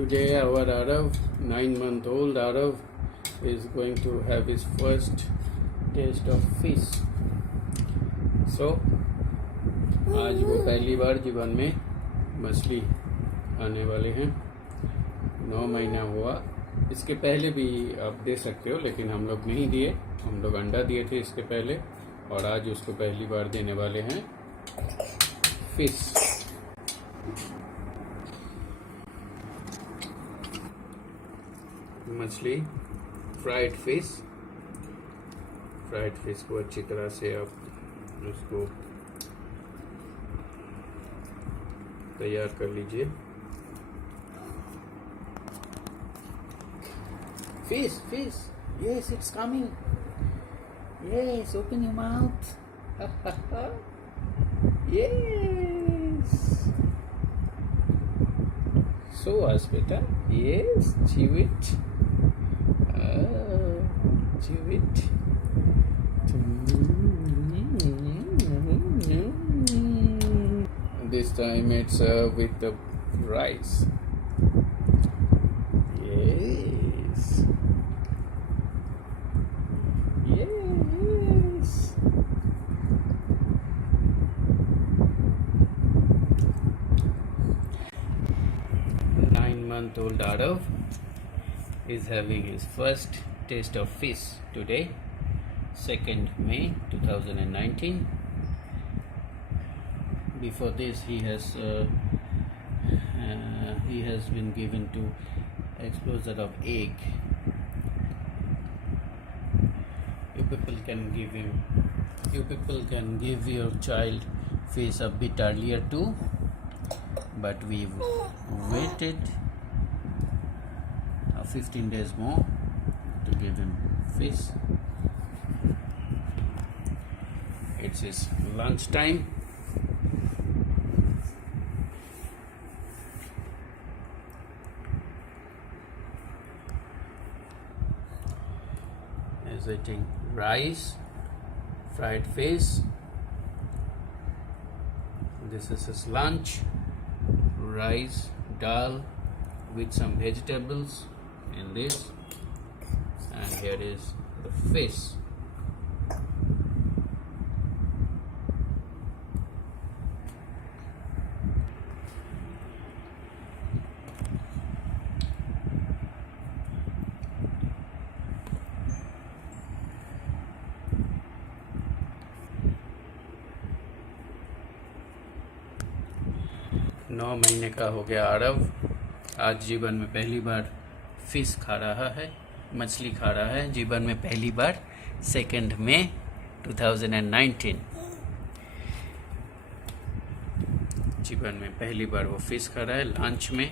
Today our Aarav, 9-month-old Aarav, is going to have his first taste of fish. So आज वो पहली बार जीवन में मछली खाने वाले हैं। 9 महीना हुआ। इसके पहले भी आप दे सकते हो, लेकिन हम लोग नहीं दिए। हम लोग अंडा दिए थे इसके पहले, और आज उसको पहली बार देने वाले हैं फिश। मछली, फ्राइड फिश को अच्छी तरह से आप उसको तैयार कर लीजिए। Fish, yes, it's coming. Yes, open your mouth. Yes. Show us, beta. Yes, chew it. Chew it. This time it's with the rice. Yes. Yes. 9-month-old Aarav is having his first taste of fish today, 2nd May 2019. Before this, he has been given to exposure of egg. You people can give your child fish a bit earlier too, but we've waited 15 days more to give him fish. It's his lunch time. He's eating rice, fried fish. This is his lunch: rice, dal with some vegetables in this, and here is the fish. नौ महीने का हो गया आरव। आज जीवन में पहली बार fish खा रहा है, मछली खा रहा है। जीवन में पहली बार 2nd May 2019 जीवन में पहली बार वो फिश खा रहा है। लंच में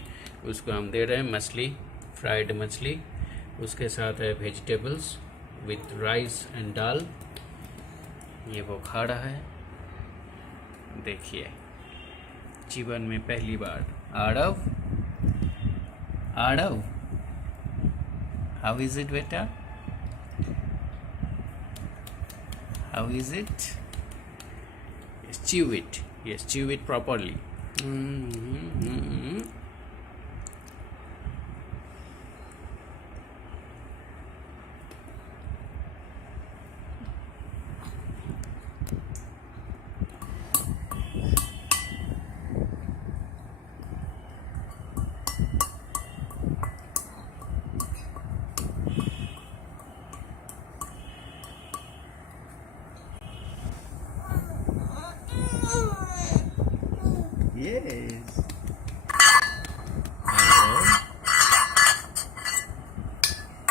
उसको हम दे रहे हैं मछली, फ्राइड मछली, उसके साथ है वेजिटेबल्स विथ राइस एंड दाल। ये वो खा रहा है। देखिए, जीवन में पहली बार Aarav. How is it, beta? How is it? Yes, chew it. Yes, chew it properly. Yes.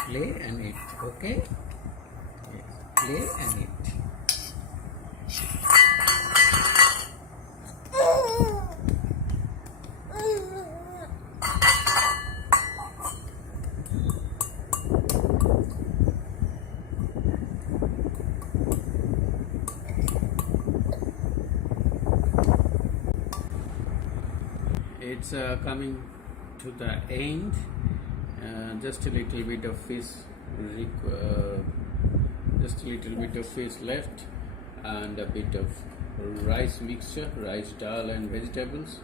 Play and eat. Okay. Yes. Play and eat. It's coming to the end. Just a little bit of fish, left, and a bit of rice mixture, rice, dal, and vegetables.